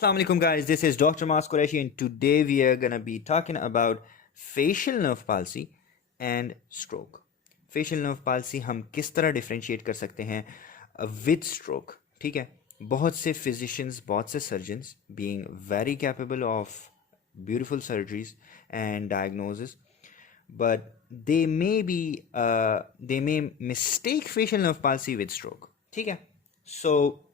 Assalamu alaikum guys, this is Dr. Maaz Qureshi and today we are going to be talking about facial nerve palsy and stroke. Facial nerve palsy हम किस तरह differentiate कर सकते हैं with stroke, ठीक है? बहुत से physicians, बहुत से surgeons being very capable of beautiful surgeries and diagnosis, but they may mistake facial nerve palsy with stroke, ठीक है? So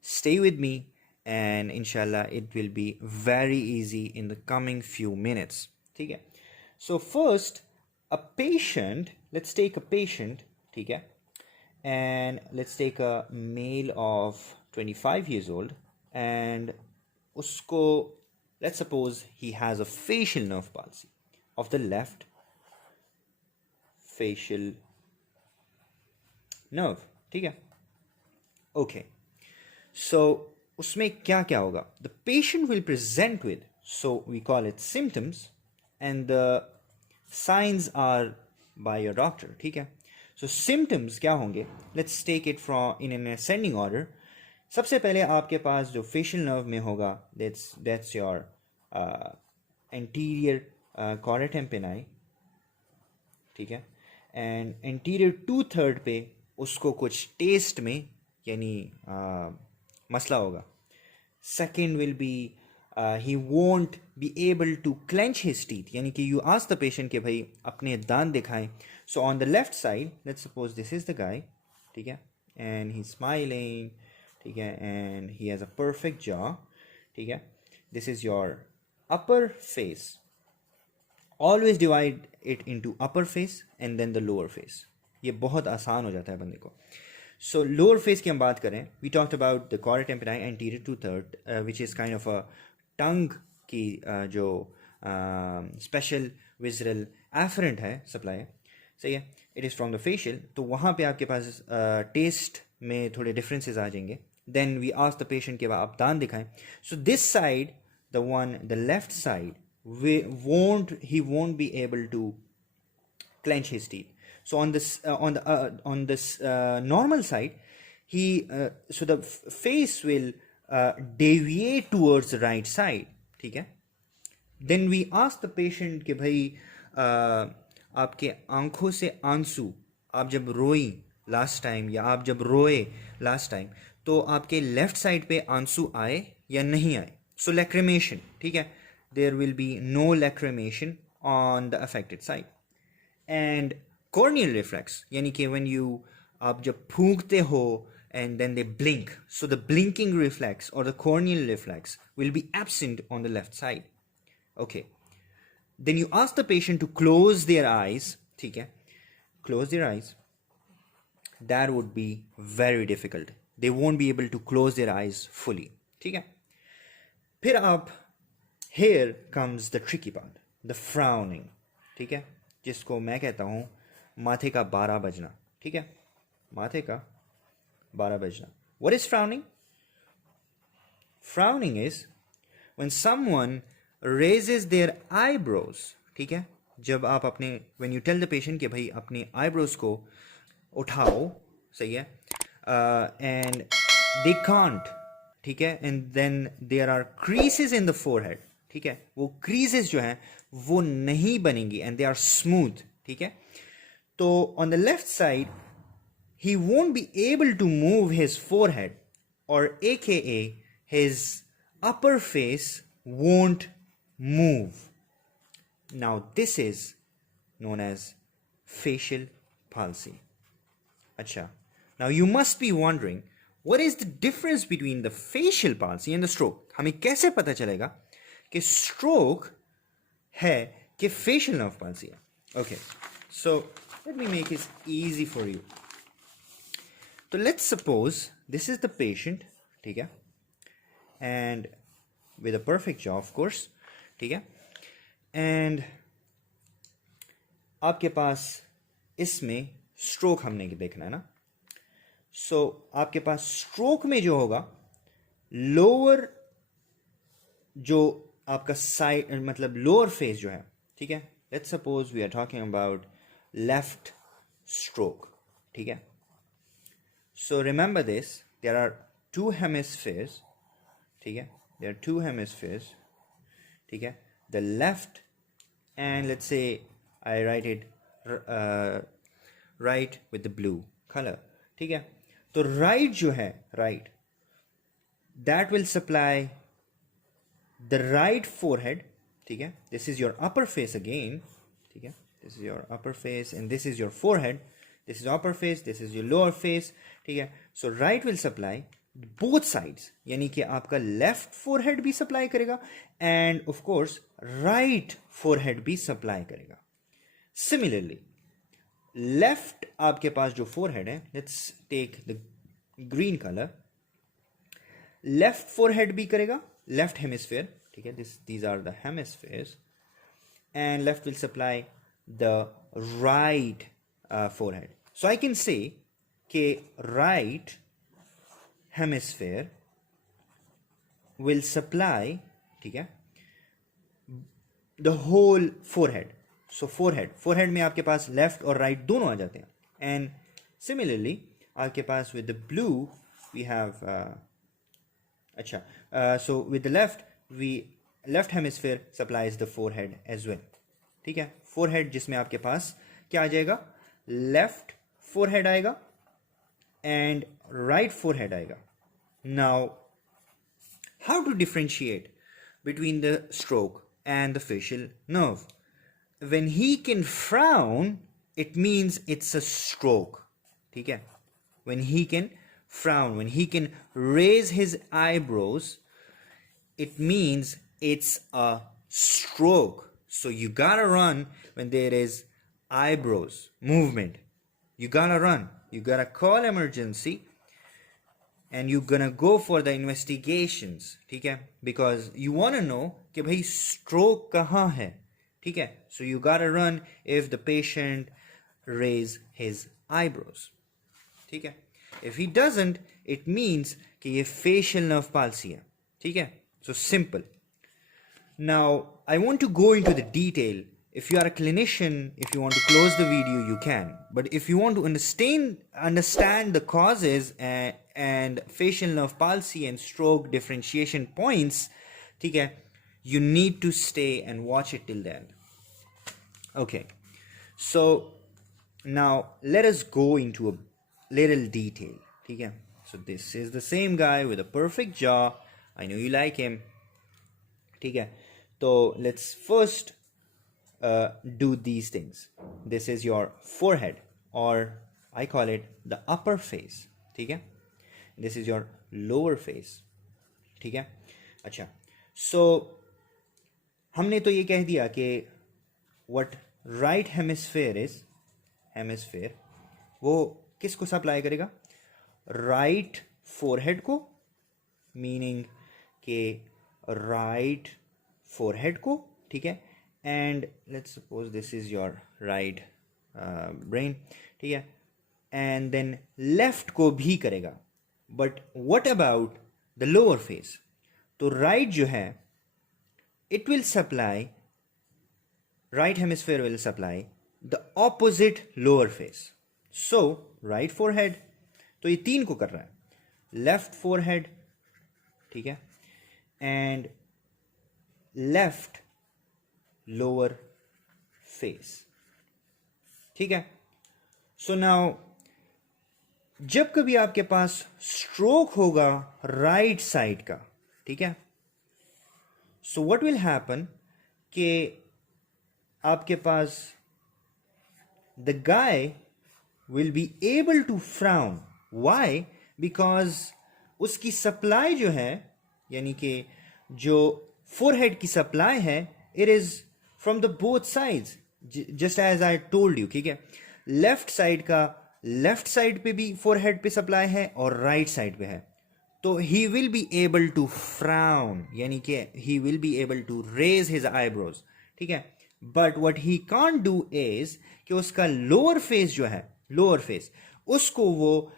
stay with me and inshallah it will be very easy in the coming few minutes. ठीक है? So first, a patient, let's take a patient, ठीक है? And let's take a male of 25 years old and usko, let's suppose he has a facial nerve palsy of the left facial nerve, ठीक है? Okay. So उसमें क्या क्या होगा? The patient will present with, so we call it symptoms, and the signs are by your doctor, ठीक है? So symptoms क्या होंगे? Let's take it from in an ascending order. सबसे पहले आपके पास जो facial nerve में होगा, that's your anterior choroid tympani, ठीक है? And anterior 2/3 पे उसको कुछ taste में यानी मसला होगा. Second will be he won't be able to clench his teeth. यानी कि you ask the patient कि भाई अपने दांत दिखाएं. So on the left side, let's suppose this is the guy, ठीक है? And he's smiling, ठीक है? And he has a perfect jaw, ठीक है? This is your upper face. Always divide it into upper face and then the lower face. ये बहुत आसान हो जाता है बंदे को. So lower face की हम बात करें, we talked about the choroid tympani anterior 2/3, which is kind of a tongue की जो special visceral afferent है supply है, सही है? It is from the facial, तो वहाँ पे आपके पास taste में थोड़े differences आ जाएंगे. Then we ask the patient कि आप दांत दिखाएं. So this side, the left side, he won't be able to clench his teeth. So on this normal side, so the face will deviate towards the right side, ठीक है? Then we ask the patient कि भाई आपके आंखों से आंसू आप जब रोई last time या आप जब रोए last time तो आपके left side पे आंसू आए या नहीं आए? So lacrimation, ठीक है? There will be no lacrimation on the affected side. And corneal reflex, यानी कि when आप जब फूंकते हो and then they blink, so the blinking reflex or the corneal reflex will be absent on the left side. Okay. Then you ask the patient to close their eyes, ठीक है? Close their eyes. That would be very difficult. They won't be able to close their eyes fully, ठीक है? फिर आप, here comes the tricky part, the frowning, ठीक है? जिसको मैं कहता हूँ माथे का 12 बजना, ठीक है? माथे का 12 बजना. What is frowning? Frowning is when someone raises their eyebrows, ठीक है? जब आप when you tell the patient कि भाई अपने eyebrows को उठाओ, सही है? And they can't, ठीक है? And then there are creases in the forehead, ठीक है? वो creases जो हैं वो नहीं बनेंगी and they are smooth, ठीक है? तो on the left side, he won't be able to move his forehead, or aka his upper face won't move. Now this is known as facial palsy. Acha. Now you must be wondering, what is the difference between the facial palsy and the stroke? हमें कैसे पता चलेगा कि stroke है कि facial nerve palsy है? Okay, so let me make it easy for you. So let's suppose this is the patient, ठीक है? And with a perfect jaw, of course, ठीक है? And आपके पास इसमें stroke हमने देखना है ना? So आपके पास stroke में जो होगा, lower जो आपका side मतलब lower face जो है, ठीक है? Let's suppose we are talking about left stroke, ठीक है? So remember this, there are two hemispheres, ठीक है, there are two hemispheres, ठीक है, the left and let's say I write it right with the blue color, ठीक है. तो right जो है, right, that will supply the right forehead, ठीक है, this is your upper face again, ठीक है, this is your upper face and this is your forehead, this is upper face, this is your lower face, ठीक है. So right will supply both sides, यानी कि आपका left forehead भी supply करेगा and of course right forehead भी supply करेगा. Similarly left आपके पास जो फोरहेड है, let's take the green colour, left forehead भी करेगा, लेफ्ट हेमिस्फेयर, ठीक है, these are the hemispheres and left will supply the right forehead. So I can say कि राइट hemisphere will supply, ठीक है, the whole forehead. So forehead में आपके पास left और right दोनों आ जाते हैं. And similarly आपके पास with the blue we have so with the left hemisphere supplies the forehead as well, ठीक है. forehead जिसमें आपके पास क्या आ जाएगा, left forehead आएगा and right forehead आएगा. Now, how to differentiate between the stroke and the facial nerve? When he can frown, it means it's a stroke. ठीक है? When he can frown, when he can raise his eyebrows, it means it's a stroke. So you gotta run when there is eyebrows movement. You gotta run. You gotta call emergency and you're gonna go for the investigations, ठीक है, because you wanna know कि भाई stroke कहाँ है, ठीक है. So you gotta run if the patient raise his eyebrows, ठीक है. If he doesn't, it means कि ये facial nerve palsy है, ठीक है. So simple. Now I want to go into the detail. If you are a clinician, if you want to close the video, you can. But if you want to understand the causes and facial nerve palsy and stroke differentiation points, ठीक है, you need to stay and watch it till the end. Okay. So now let us go into a little detail, ठीक है. So this is the same guy with a perfect jaw. I know you like him, ठीक है. So let's first do these things. This is your forehead, or I call it the upper face, ठीक है. This is your lower face, ठीक है. अच्छा, so हमने तो ये कह दिया कि what right hemisphere is, hemisphere वो किसको सप्लाई करेगा, right forehead को, meaning के right forehead को, ठीक है. And let's suppose this is your right brain, ठीक है, and then left को भी करेगा. But what about the lower face? तो right जो है, it will supply, right hemisphere will supply the opposite lower face. So right forehead, तो ये तीन को कर रहा है, left forehead, ठीक है, and left lower face, ठीक है. So now जब कभी आपके पास स्ट्रोक होगा राइट साइड का, ठीक है, so what will happen कि आपके पास the guy will be able to frown. Why? Because उसकी सप्लाई जो है, यानी कि जो फोरहेड की सप्लाई है, it is from the both sides, just as I told you, ठीक है. लेफ्ट साइड का लेफ्ट साइड पे भी फोरहेड पे सप्लाई है और राइट साइड पे है, तो he will be able to frown, यानी कि he will be able to raise his eyebrows, ठीक है. But what he can't do is कि उसका लोअर फेस जो है, लोअर फेस, उसको वो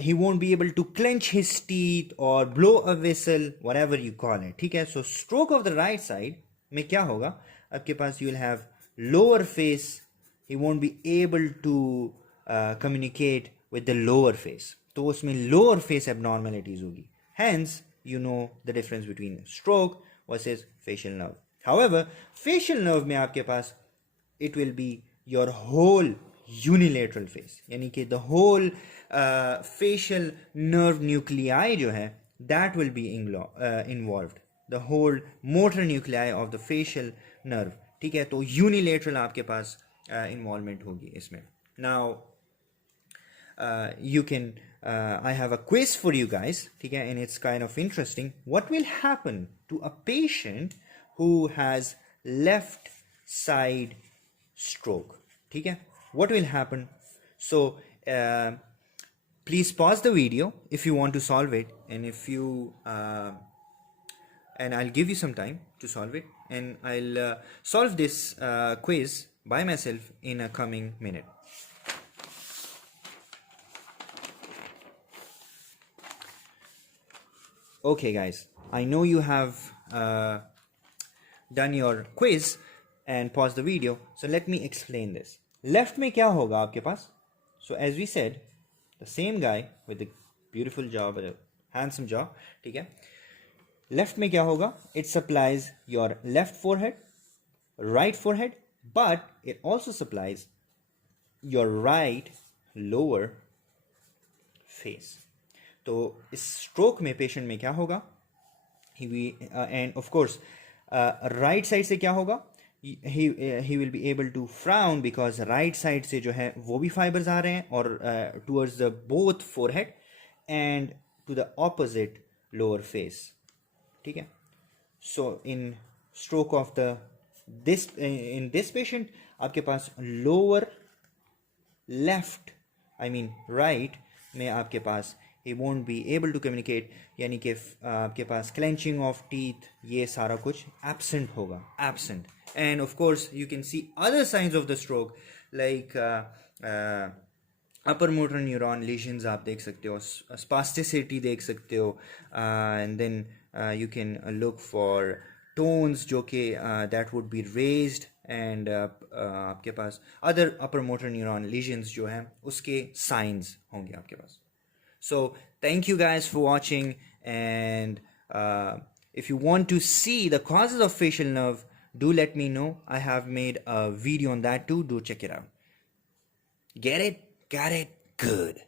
he won't be able to clench his teeth or blow a whistle, whatever you call it, ठीक है. So stroke of the right side में क्या होगा, आपके पास you will have lower face, he won't be able to communicate with the lower face, तो उसमें lower face abnormalities होगी. Hence you know the difference between stroke versus facial nerve. However, facial nerve में आपके पास it will be your whole unilateral face, यानी कि the whole facial nerve nuclei जो है that will be involved, the whole motor nuclei of the facial nerve. ठीक है, तो unilateral आपके पास involvement होगी इसमें. Now you can I have a quiz for you guys, ठीक है, and it's kind of interesting. What will happen to a patient who has left side stroke? ठीक है, what will happen? So please pause the video if you want to solve it, and if you and I'll give you some time to solve it, and I'll solve this quiz by myself in a coming minute. Okay guys, I know you have done your quiz and paused the video, so let me explain this. Left में क्या होगा आपके पास? So as we said, the same guy with the beautiful jaw, with a handsome jaw, ठीक है? Left में क्या होगा? It supplies your left forehead, right forehead, but it also supplies your right lower face. तो इस stroke में patient में क्या होगा? And of course, right side से क्या होगा? He will be able to frown because right side से जो है वो भी fibers आ रहे हैं और towards the both forehead and to the opposite lower face. ठीक है? So in stroke of in this patient आपके पास lower left, I mean right में आपके पास he won't be able to communicate, यानी कि आपके पास clenching of teeth ये सारा कुछ absent होगा, absent. And of course you can see other signs of the stroke like upper motor neuron lesions आप देख सकते हो, spasticity देख सकते हो, and then you can look for tones जो कि that would be raised, and आपके पास other upper motor neuron lesions जो हैं उसके signs होंगे आपके पास. So thank you guys for watching, and if you want to see the causes of facial nerve, do let me know. I have made a video on that too. Do check it out. Get it? Got it? Good.